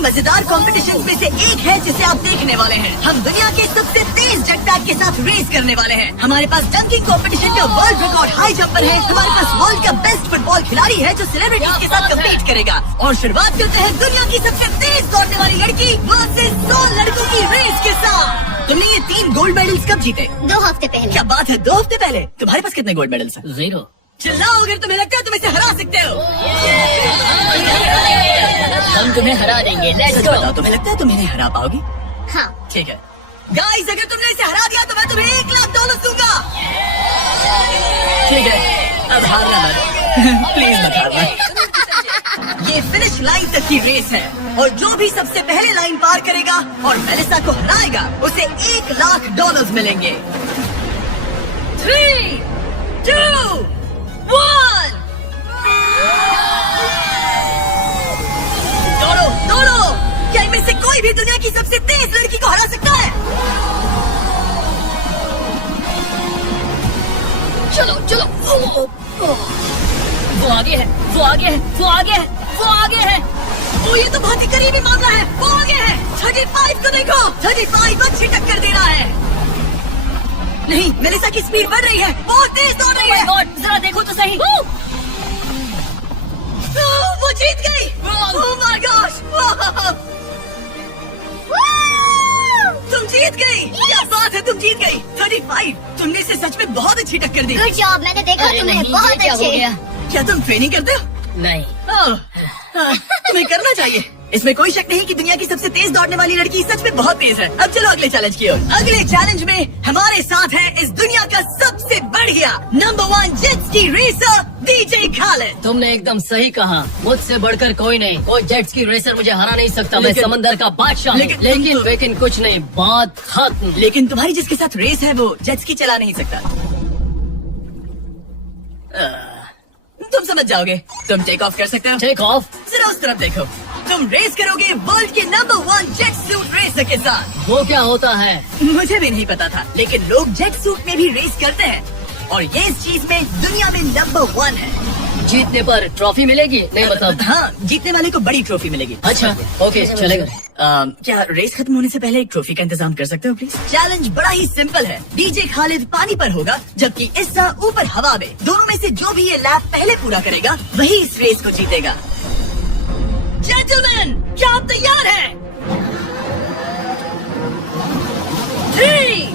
मजेदार कॉम्पिटिशन में से एक है जिसे आप देखने वाले हैं। हम दुनिया के सबसे तेज जेट पैक के साथ रेस करने वाले हैं। हमारे पास डंकिंग कॉम्पिटिशन का वर्ल्ड रिकॉर्ड हाई जंपर है। हमारे पास वर्ल्ड का बेस्ट फुटबॉल खिलाड़ी है जो सेलिब्रिटीज के साथ कम्पीट करेगा। और शुरुआत करते हैं दुनिया की सबसे तेज दौड़ने वाली लड़की वर्सेस 100 लड़कों की रेस के साथ। तुमने ये 3 गोल्ड मेडल्स कब जीते? 2 हफ्ते पहले। क्या बात है, 2 हफ्ते पहले? तुम्हारे पास कितने गोल्ड मेडल्स हैं? 0। चिल्लाओ अगर तुम्हें लगता है तुम इसे हरा सकते हो। हम तुम्हें हरा देंगे। Let's go. बताओ, तुम्हें लगता है तुम इन्हें हरा पाओगी? हाँ। ठीक है गाइस, अगर तुमने इसे हरा दिया तो मैं तुम्हें $1,00,000 दूंगा। ठीक है, अब हारना मत प्लीज मत हारना। ये फिनिश लाइन तक की रेस है और जो भी सबसे पहले लाइन पार करेगा और मेलिसा को हराएगा उसे $1,00,000 मिलेंगे। 3, 2, 1 दौड़ो दौड़ो। क्या इनमें से कोई भी दुनिया की सबसे तेज लड़की को हरा सकता है? चलो चलो। वो आगे है, वो आगे है, वो आगे है, वो आगे है। ओ, ये तो बहुत ही करीबी मामला है। वो आगे है। 35 को देखो, 35 अच्छी टक्कर दे रहा है। नहीं, मेलिसा की स्पीड बढ़ रही है, बहुत तेज दौड़ रही है। गॉड, जरा देखो तो सही। वो जीत गई। ओह माय गॉश, तुम जीत गई। क्या बात है, तुम जीत गई। 35, तुमने इसे सच में बहुत अच्छी टक्कर दी। गुड जॉब, मैंने देखा अरे तुम्हें। नहीं, बहुत ये क्या हो अच्छे। गया? क्या तुम ट्रेनिंग करते हो? नहीं। तुम्हें करना चाहिए। इसमें कोई शक नहीं कि दुनिया की सबसे तेज दौड़ने वाली लड़की सच में बहुत तेज है। अब चलो अगले चैलेंज की ओर। अगले चैलेंज में हमारे साथ है इस दुनिया का सबसे बढ़िया number 1 jet ski racer DJ Khalid. तुमने एकदम सही कहा, मुझसे बढ़कर कोई नहीं। कोई जेट्स की रेसर मुझे हरा नहीं सकता। मैं समंदर का बादशाह हूँ। लेकिन कुछ नहीं, बात खत्म। लेकिन तुम्हारी जिसके साथ रेस है वो जेट स्की चला नहीं सकता। तुम समझ जाओगे। तुम टेक ऑफ कर सकते हो। Take off? जरा उस तरफ देखो। तुम रेस करोगे वर्ल्ड के नंबर 1 जेट सूट रेसर के साथ। वो क्या होता है? मुझे भी नहीं पता था, लेकिन लोग जेट सूट में भी रेस करते हैं और ये इस चीज में दुनिया में नंबर 1 है। जीतने पर ट्रॉफी मिलेगी? नहीं मतलब। हाँ, जीतने वाले को बड़ी ट्रॉफी मिलेगी। अच्छा, ओके, चलेगा। क्या रेस खत्म होने से पहले एक ट्रॉफी का इंतजाम कर सकते हो प्लीज? चैलेंज बड़ा ही सिंपल है। डीजे खालिद पानी पर होगा जबकि इस्सा ऊपर हवा में। दोनों में से जो भी ये लैप पहले पूरा करेगा वही इस रेस को जीतेगा। जेंटलमैन, क्या आप तैयार हैं? 3,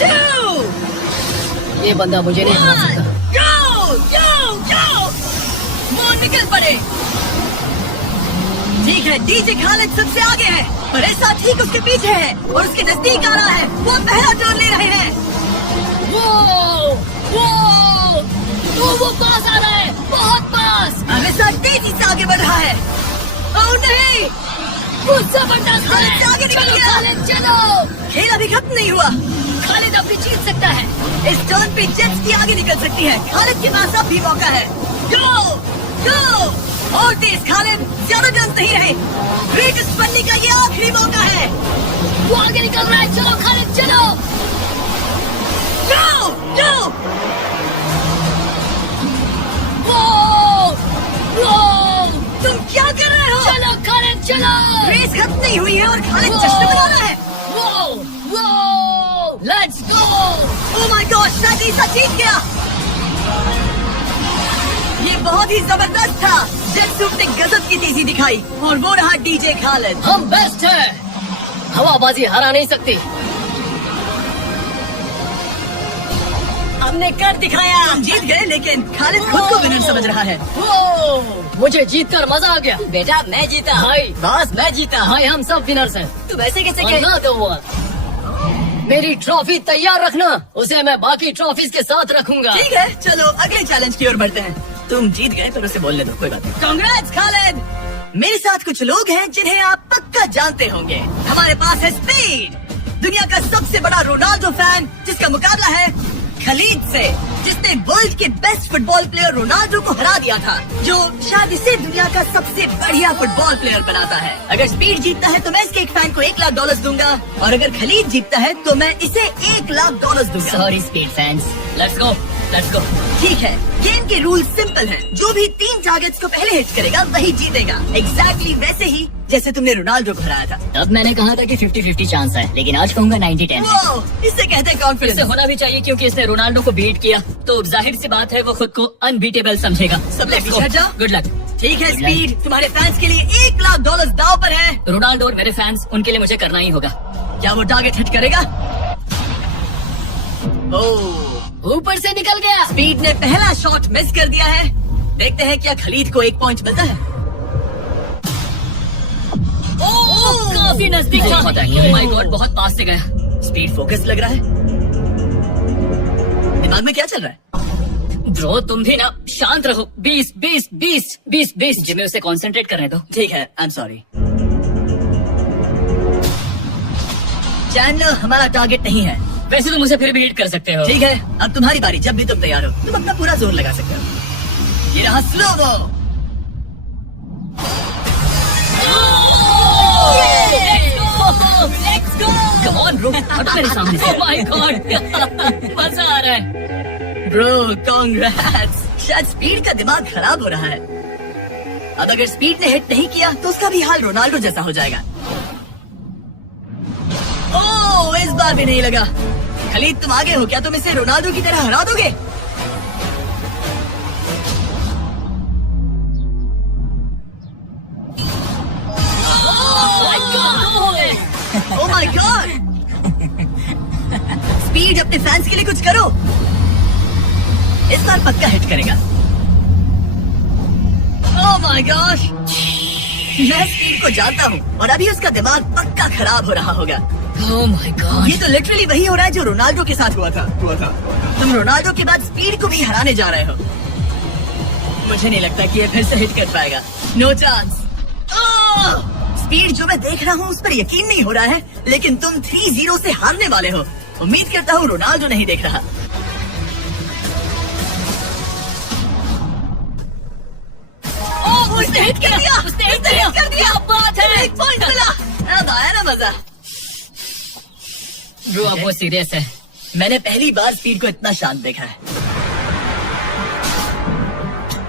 2, ये बंदा मुझे नहीं हरा 1 सकता। go go go। वो निकल पड़े। ठीक है, डीजे खालिद सबसे आगे है और ऐसा ठीक उसके पीछे है और उसके नजदीक आ रहा है। वो पहला टर्न ले रहे हैं। वो पास आ रहा है, बहुत पास। ऐसा तेजी से आगे बढ़ रहा है। ओह नहीं, वो जबरदस्त खालिद से है। आगे निकल चलो गया। खालिद, चलो। खेल अभी खत्म नहीं हुआ। खालिद अभी जीत सकता है। इस टर्न पे जेट्स की आगे निकल सकती है। खालिद के पास अब भी मौका है। गो गो और तेज खालिद, ज्यादा टर्न नहीं रहे। ग्रेटेस्ट बनने का ये आखिरी मौका है। वो आगे निकल रहा है। चलो खालिद, चलो। गो गो। तुम क्या कर रहे हो? चलो खालिद, चलो। रेस खत्म नहीं हुई है और खालिद जश्न मना रहा है। Let's go. Oh my God, शायद ईसा जीत गया। ये बहुत ही जबरदस्त था। जेट सूट ने गजब की तेजी दिखाई और वो रहा डीजे खालिद। हम बेस्ट है। हवाबाजी हरा नहीं सकती। हमने कर दिखाया। हम जीत गए, लेकिन खालिद खुद को विनर समझ रहा है। मुझे जीतकर मजा आ गया। बेटा मैं जीता। भाई, बॉस मैं जीता। भाई, हम सब विनर्स हैं। तुम ऐसे कैसे कह? Another one। मेरी ट्रॉफी तैयार रखना, उसे मैं बाकी ट्रॉफीज के साथ रखूंगा। ठीक है, चलो अगले चैलेंज की ओर बढ़ते हैं। तुम जीत गए पर उसे बोलने दो, कोई बात नहीं। कांग्रेट्स खालिद। मेरे साथ कुछ लोग हैं जिन्हें आप पक्का जानते होंगे। हमारे पास है स्पीड, दुनिया का सबसे बड़ा रोनाल्डो फैन, जिसका मुकाबला है खलीद से, जिसने वर्ल्ड के बेस्ट फुटबॉल प्लेयर रोनाल्डो को हरा दिया था, जो शायद इसे दुनिया का सबसे बढ़िया फुटबॉल प्लेयर बनाता है। अगर स्पीड जीतता है तो मैं इसके एक फैन को $1,00,000 दूंगा और अगर खलीद जीतता है तो मैं इसे $1,00,000 दूंगा। Sorry speed fans, let's go. Let's go. ठीक है, गेम के रूल सिंपल हैं। जो भी 3 टारगेट्स को पहले हिट करेगा वही जीतेगा। एग्जैक्टली वैसे ही जैसे तुमने रोनाल्डो को हराया था। तब मैंने कहा था कि 50-50 चांस है, लेकिन आज कहूंगा 90-10। वो इससे कहते हैं कॉन्फिडेंस। इसे होना भी चाहिए क्योंकि इसने रोनाल्डो को बीट किया, तो जाहिर सी बात है वो खुद को अनबीटेबल समझेगा। सब लोग पीछे हट जाओ। Good luck. ठीक है स्पीड, तुम्हारे फैंस के लिए $1,00,000 दाव पर है। रोनाल्डो और मेरे फैंस, उनके लिए मुझे करना ही होगा। क्या वो टारगेट हिट करेगा? ओह, ऊपर से निकल गया। स्पीड ने पहला शॉट मिस कर दिया है। देखते हैं क्या खलीद को 1 पॉइंट मिलता है। ओह, काफी नजदीक था। ओह माय गॉड, बहुत पास से गया। स्पीड फोकस लग रहा है। दिमाग में क्या चल रहा है? ब्रो तुम भी ना शांत रहो। 20 जिम्मे उसे कंसंट्रेट करने दो। ठीक है, आई एम सॉरी। चैनल हमारा टारगेट नहीं है। वैसे तो मुझे फिर भी हिट कर सकते हो। ठीक है, अब तुम्हारी बारी। जब भी तुम तैयार हो तुम अपना पूरा जोर लगा सकते हो। ये रहा स्लो वो। Let's go! Come on, bro. हटो मेरे सामने से। Oh my God! मजा आ रहा है। Bro congrats. शायद स्पीड का दिमाग खराब हो रहा है। अब अगर स्पीड ने हिट नहीं किया तो उसका भी हाल रोनाल्डो जैसा हो जाएगा। ओह, इस बार भी नहीं लगा। खलीद तुम आगे हो क्या? तुम इसे रोनाल्डो की तरह हरा दोगे? Oh my God! स्पीड अपने फैंस के लिए कुछ करो। इस बार पक्का हिट करेगा। Oh my gosh! मैं स्पीड को जानता हूँ और अभी उसका दिमाग पक्का खराब हो रहा होगा। Oh my God! ये तो लिटरली वही हो रहा है जो रोनाल्डो के साथ हुआ था। तुम रोनाल्डो के बाद स्पीड को भी हराने जा रहे हो। मुझे नहीं लगता कि ये फिर से हिट कर पाएगा। No chance. स्पीड जो मैं देख रहा हूँ उस पर यकीन नहीं हो रहा है, लेकिन तुम 3-0 से हारने वाले हो। उम्मीद करता हूँ रोनाल्डो नहीं देख रहा। उसने हिट कर दिया। उसने हिट कर दिया। बात है। 1 पॉइंट मिला। अब आया ना मजा। ब्रो अब वो सीरियस है। मैंने पहली बार स्पीड को इतना शांत देखा है।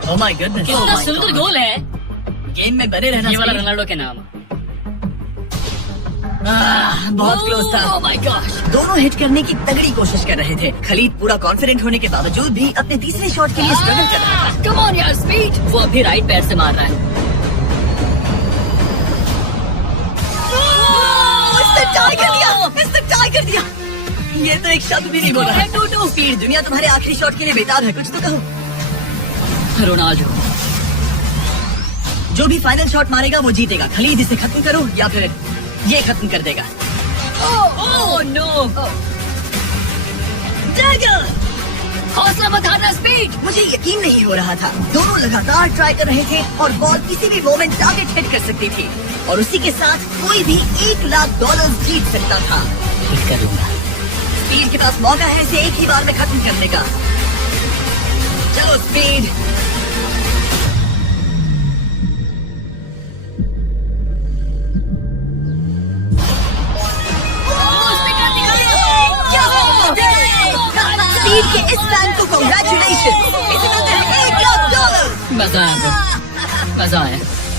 Oh my goodness. कितना सुंदर गोल है। गेम में बने रहना। ये वाला स्पीड। रोनाल्डो के नाम। बहुत क्लोज था। Oh my gosh! दोनों हिट करने की तगड़ी कोशिश कर रहे थे। खलीद पूरा कॉन्फिडेंट होने के बावजूद भी अपने तीसरे शॉट के लिए स्ट्रगल कर रहा था। Come on यार स्पीड। वो अभी राइट पैर से मार रहा है। इसने ट्राई कर दिया। इसने ट्राई कर दिया। ये तो एक शब्द भी नहीं बोल रहा है। स्पीड, दुनिया तुम्हारे आखिरी शॉट के लिए बेताब है। कुछ तो कहो। रोनाल्डो जो भी फाइनल शॉट मारेगा वो जीतेगा। खलीद इसे खत्म करो या फिर ये खत्म कर देगा। Oh no! डैगर! हौसला मत हारना स्पीड। मुझे यकीन नहीं हो रहा था। दोनों लगातार ट्राई कर रहे थे और बॉल किसी भी मोमेंट टारगेट हिट कर सकती थी और उसी के साथ कोई भी $1,00,000 जीत सकता था। हिट कर लूंगा। स्पीड के पास मौका है इसे एक ही बार में खत्म करने का। चलो स्पीड। स्पीड के इस फैन को कांग्रेचुलेशन। इसे मिलते हैं $1,00,000। मजा आया ब्रो। मजा आया।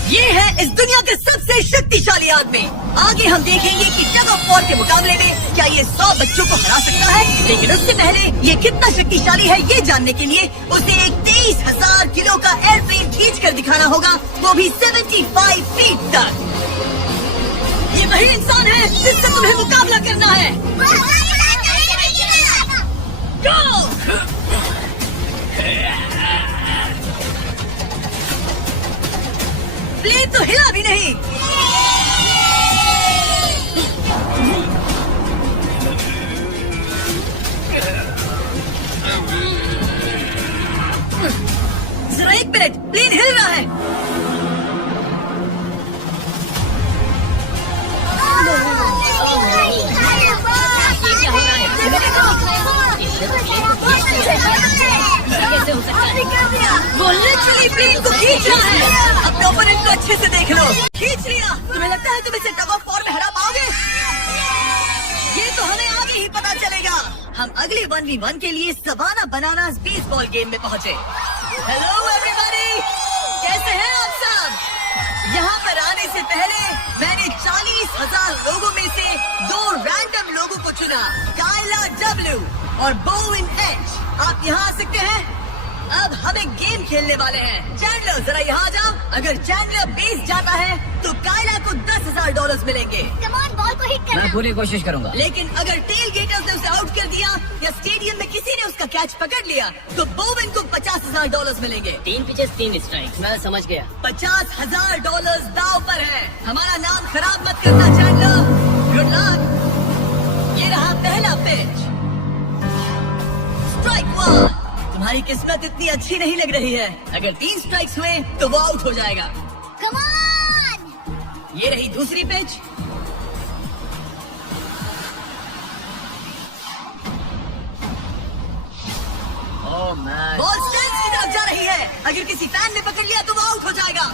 ये है इस दुनिया के सबसे शक्तिशाली आदमी। आगे हम देखेंगे कि टग ऑफ वॉर के मुकाबले में क्या ये 100 बच्चों को हरा सकता है। लेकिन उससे पहले ये कितना शक्तिशाली है ये जानने के लिए उसे एक 23,000 किलो का एयरप्लेन खींच कर दिखाना होगा, वो भी 75 फीट तक। ये वही इंसान है जिससे तुम्हें मुकाबला करना है। Go! प्लेन तो हिला भी नहीं। जरा 1 मिनट, प्लेन हिल रहा है। वो लिटरली प्लेन को खींच रहा है। अपने ओपोनेंट को अच्छे से देख लो। खींच लिया। तुम्हें लगता है तुम इसे टग ऑफ वॉर में हरा पाओगे? ये तो हमें आगे ही पता चलेगा। हम अगले 1v1 के लिए सवाना बनाना बेसबॉल गेम में पहुँचे। हेलो एवरीबॉडी, कैसे हैं आप सब? यहाँ पर आने से पहले मैंने 40,000 लोगों में से 2 रैंडम लोगों को चुना, कायला W और बोविन H। आप यहाँ आ सकते हैं। अब हम एक गेम खेलने वाले हैं। चैंडलर जरा यहाँ आ जाओ। अगर चैंडलर बेस जाता है तो कायला को $10,000 मिलेंगे। कम ऑन, बॉल को हिट करना। मैं पूरी कोशिश करूंगा। लेकिन अगर टेल गेटर्स ने उसे आउट कर दिया या स्टेडियम में किसी ने उसका कैच पकड़ लिया तो बोविन को $50,000 मिलेंगे। 3 पिचेस 3 स्ट्राइक। मैं समझ गया। $50,000 दाव पर है। हमारा नाम खराब मत करना चैंडलर। Good luck. ये रहा पहला पिच। स्ट्राइक 1। तुम्हारी किस्मत इतनी अच्छी नहीं लग रही है। अगर 3 स्ट्राइक्स हुए तो वो आउट हो जाएगा। Come on. ये रही दूसरी pitch. Oh man. Ball stands की तरफ जा रही है। अगर किसी फैन ने पकड़ लिया तो वो आउट हो जाएगा।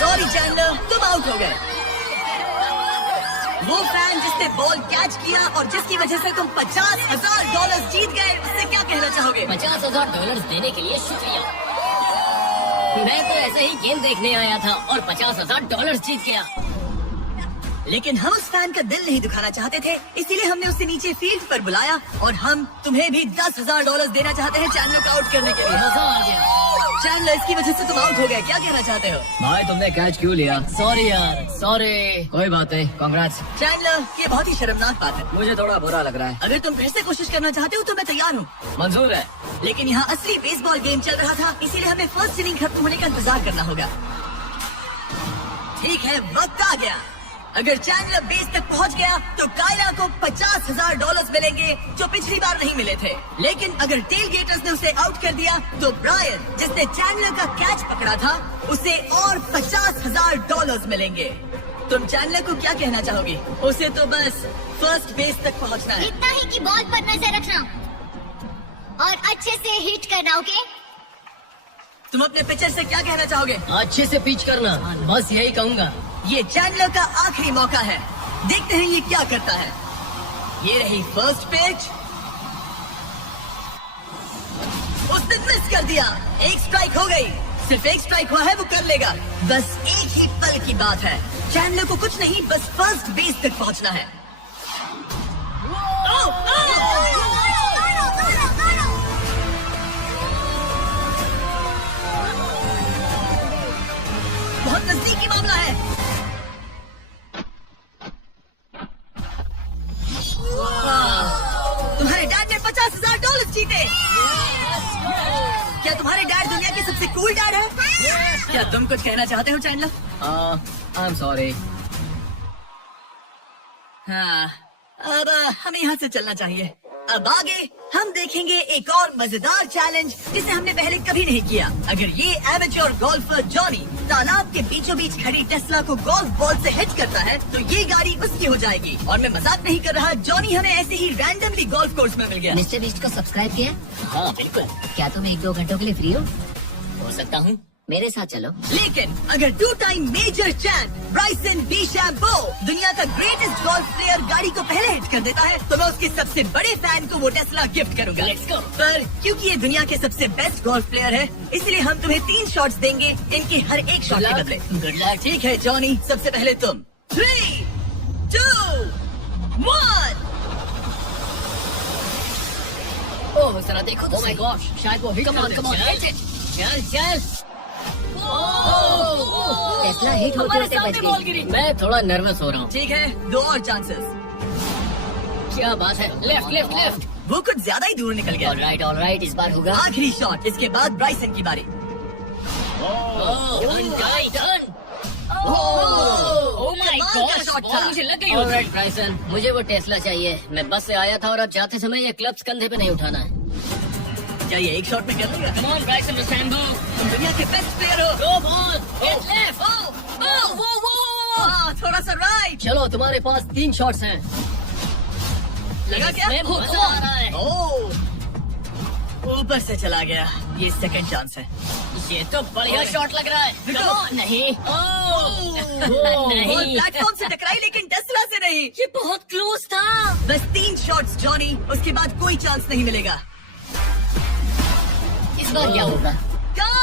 सॉरी चैंडलर, तुम आउट हो गए। वो फैन जिसने बॉल कैच किया और जिसकी वजह से तुम $50,000 जीत गए, उससे क्या कहना चाहोगे? $50,000 देने के लिए शुक्रिया। मैं तो ऐसे ही गेम देखने आया था और $50,000 जीत गया। लेकिन हम उस फैन का दिल नहीं दुखाना चाहते थे, इसीलिए हमने उसे नीचे फील्ड पर बुलाया और हम तुम्हें भी $10,000 देना चाहते हैं चैंडलर को आउट करने के लिए। मजा आ गया। चैंडलर, इसकी वजह से तुम आउट हो गए, क्या कहना चाहते हो? भाई तुमने कैच क्यों लिया? सॉरी यार, सॉरी। कोई बात नहीं, कांग्रेट्स। चैंडलर, ये बहुत ही शर्मनाक बात है। मुझे थोड़ा बुरा लग रहा है। अगर तुम फिर से कोशिश करना चाहते हो तो मैं तैयार हूँ। मंजूर है। लेकिन यहाँ असली बेसबॉल गेम चल रहा था, इसीलिए हमें फर्स्ट इनिंग खत्म होने का इंतजार करना होगा। ठीक है, वक्त आ गया। अगर चैंडलर बेस तक पहुंच गया तो कायला को $50,000 मिलेंगे, जो पिछली बार नहीं मिले थे। लेकिन अगर टेल गेटर्स ने उसे आउट कर दिया तो ब्रायन, जिसने चैंडलर का कैच पकड़ा था, उसे और $50,000 मिलेंगे। तुम चैंडलर को क्या कहना चाहोगी? उसे तो बस फर्स्ट बेस तक पहुंचना है। इतना ही कि बॉल पर नजर रखना और अच्छे से हिट करना। ओके? तुम अपने पिचर से क्या कहना चाहोगे? अच्छे से पिच करना, बस यही कहूँगा। ये चैंडलर का आखिरी मौका है, देखते हैं ये क्या करता है। ये रही फर्स्ट पिच। उसने मिस कर दिया। एक स्ट्राइक हो गई। सिर्फ एक स्ट्राइक हुआ है, वो कर लेगा। बस एक ही पल की बात है। चैंडलर को कुछ नहीं, बस फर्स्ट बेस तक पहुंचना है। बहुत नजदीकी मामला है। तुम्हारे डैड ने $50,000 जीते। क्या तुम्हारे डैड दुनिया के सबसे कूल डैड है? क्या तुम कुछ कहना चाहते हो चैंडलर? I am sorry. हाँ, अब हमें यहाँ से चलना चाहिए। अब आगे हम देखेंगे एक और मजेदार चैलेंज जिसे हमने पहले कभी नहीं किया। अगर ये एमेच्योर गोल्फर जॉनी तालाब के बीचों बीच खड़ी टेस्ला को गोल्फ बॉल से हिट करता है तो ये गाड़ी उसकी हो जाएगी। और मैं मजाक नहीं कर रहा, जॉनी हमें ऐसे ही रैंडमली गोल्फ कोर्स में मिल गया। मिस्टर बीस्ट को सब्सक्राइब किया? हाँ बिल्कुल। क्या तुम 1-2 घंटों के लिए फ्री हो सकता हूँ। मेरे साथ चलो। लेकिन अगर 2 टाइम मेजर चैंप ब्राइसन डीचैम्पो दुनिया का ग्रेटेस्ट गोल्फ प्लेयर गाड़ी को पहले हिट कर देता है तो मैं उसके सबसे बड़े फैन को वो टेस्ला गिफ्ट करूंगा। Let's go। पर क्योंकि ये दुनिया के सबसे बेस्ट गोल्फ प्लेयर है, इसलिए हम तुम्हें 3 शॉट्स देंगे, इनके हर एक शॉट के बदले। Good luck. ठीक है जॉनी, सबसे पहले तुम। 3, 2, 1। ओह जरा देखो तो। ओह माय गॉश, शायद वो हिट कर दे। Come on, चल, hit it। चल चल। टेस्ला हिट होते हमारे होते सामने बच बॉल गई। गिरी। मैं थोड़ा नर्वस हो रहा हूँ। ठीक है, 2 और चांसेस। क्या बात है। Left left left. वो कुछ ज्यादा ही दूर निकल गया। ऑलराइट, इस बार होगा। आखिरी शॉट, इसके बाद ब्राइसन की बारी। ओह माय कमाल का गॉश, shot बॉल था। मुझे लग गई। ऑलराइट ब्राइसन, मुझे वो टेस्ला चाहिए। मैं बस से आया था और अब जाते समय ये क्लब्स कंधे पे नहीं उठाना है। क्या ये एक शॉट में कर लेगा? कम ऑन ब्राइसन डीचैम्पो, तुम दुनिया के बेस्ट प्लेयर हो। गो बॉल, हिट लेफ्ट। थोड़ा सा राइट। चलो तुम्हारे पास 3 शॉट्स हैं। लगा क्या? इसमें मजा आ रहा है। ओह, ऊपर से चला गया। ये सेकंड चांस है। ये तो बढ़िया शॉट लग रहा है। रुको। Come on, नहीं। बॉल नहीं। प्लेटफॉर्म से टकराई लेकिन टेस्ला से नहीं। ये बहुत क्लोज था। बस 3 शॉट्स जॉनी, उसके बाद कोई चांस नहीं मिलेगा। इस बार क्या होगा? गोल!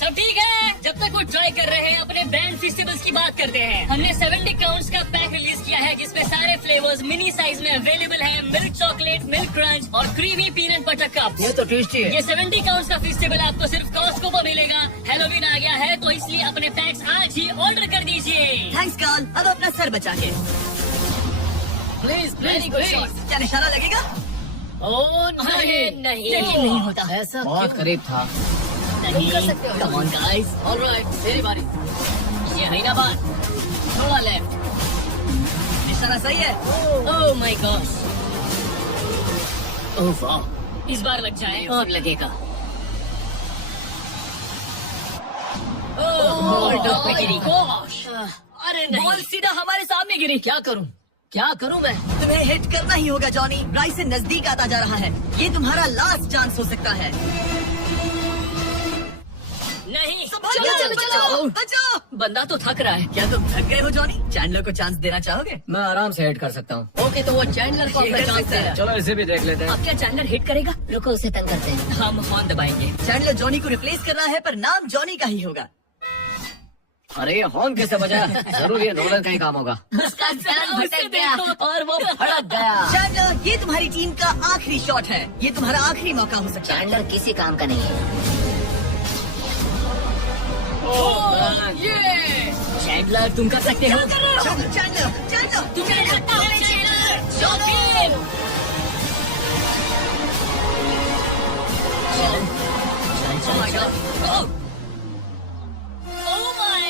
सब ठीक है। जब तक वो ट्राई कर रहे हैं अपने ब्रांड फेस्टिवल्स की बात करते हैं। हमने 70 काउंट्स का पैक रिलीज किया है जिसमें सारे फ्लेवर्स मिनी साइज में अवेलेबल हैं। मिल्क चॉकलेट, मिल्क क्रंच और क्रीमी पीनट बटर कप। ये तो टेस्टी है। ये 70 काउंट्स का फेस्टिवल आपको सिर्फ कॉस्को पर मिलेगा। हैलोवीन आ गया है तो इसलिए अपने पैक्स आज ही ऑर्डर कर दीजिए। थैंक्स कार्ल, अब अपना सर बचा के। Please very good shot. क्या निशाना लगेगा? ओह नहीं यकीन नहीं होता। ऐसा बहुत करीब था। नहीं कर सकते हो। Come on guys. ऑलराइट मेरी बारी। ये है ना बात, थोड़ा लेफ्ट। निशाना सही है। Oh my God. ओह वाह, इस बार लग जाए। और लगेगा। बॉल टॉप पे गिरी। अरे नहीं, बॉल सीधा हमारे सामने गिरी। क्या करूं मैं? तुम्हें हिट करना ही होगा जॉनी। ब्राइसन नजदीक आता जा रहा है। ये तुम्हारा लास्ट चांस हो सकता है। नहीं, चलो, बचाओ। बंदा तो थक रहा है। क्या तुम थक गए हो जॉनी? चैंडलर को चांस देना चाहोगे? मैं आराम से हिट कर सकता हूँ। ओके तो वो चैंडलर को अपना ये कर चांस सकता दे है। रहा है। चलो इसे भी देख लेते हैं। अब क्या चैंडलर हिट करेगा? रुको उसे तंग करते हैं। हम हॉर्न दबाएंगे। चैंडलर जॉनी को रिप्लेस कर रहा है पर नाम जॉनी का ही होगा। अरे ये हॉर्न कैसे बजा? जरूर ये नोलन का ही काम होगा। उसका ध्यान भटक गया और वो भड़क गया। चैंडलर, ये तुम्हारी टीम का आखिरी शॉट है। ये तुम्हारा आखिरी मौका हो सकता है। चैंडलर किसी काम का नहीं है। ये चैंडलर तुम कर सकते हो। चैंडलर, चैंडलर, तुम कर सकते हो Chandler. Shot Oh my God. Oh! Oh my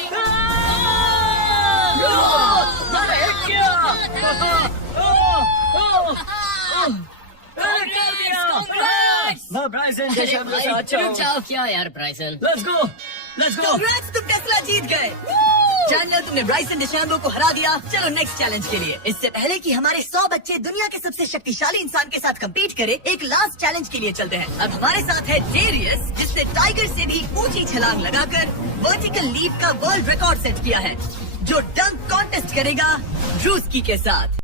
मैं ब्राइसन डेशम के साथ रुक जाओ। क्या यार ब्राइसन? Let's go. Congrats, तुम टेस्ला जीत गए। चैंडलर, तुमने ब्राइसन डिशैम्बो को हरा दिया। चलो नेक्स्ट चैलेंज के लिए। इससे पहले कि हमारे 100 बच्चे दुनिया के सबसे शक्तिशाली इंसान के साथ compete करे, एक लास्ट चैलेंज के लिए चलते हैं। अब हमारे साथ है डेरियस, जिसने टाइगर से भी ऊंची छलांग लगाकर वर्टिकल लीप का वर्ल्ड रिकॉर्ड सेट किया है, जो डंक कॉन्टेस्ट करेगा ड्रूस्की के साथ।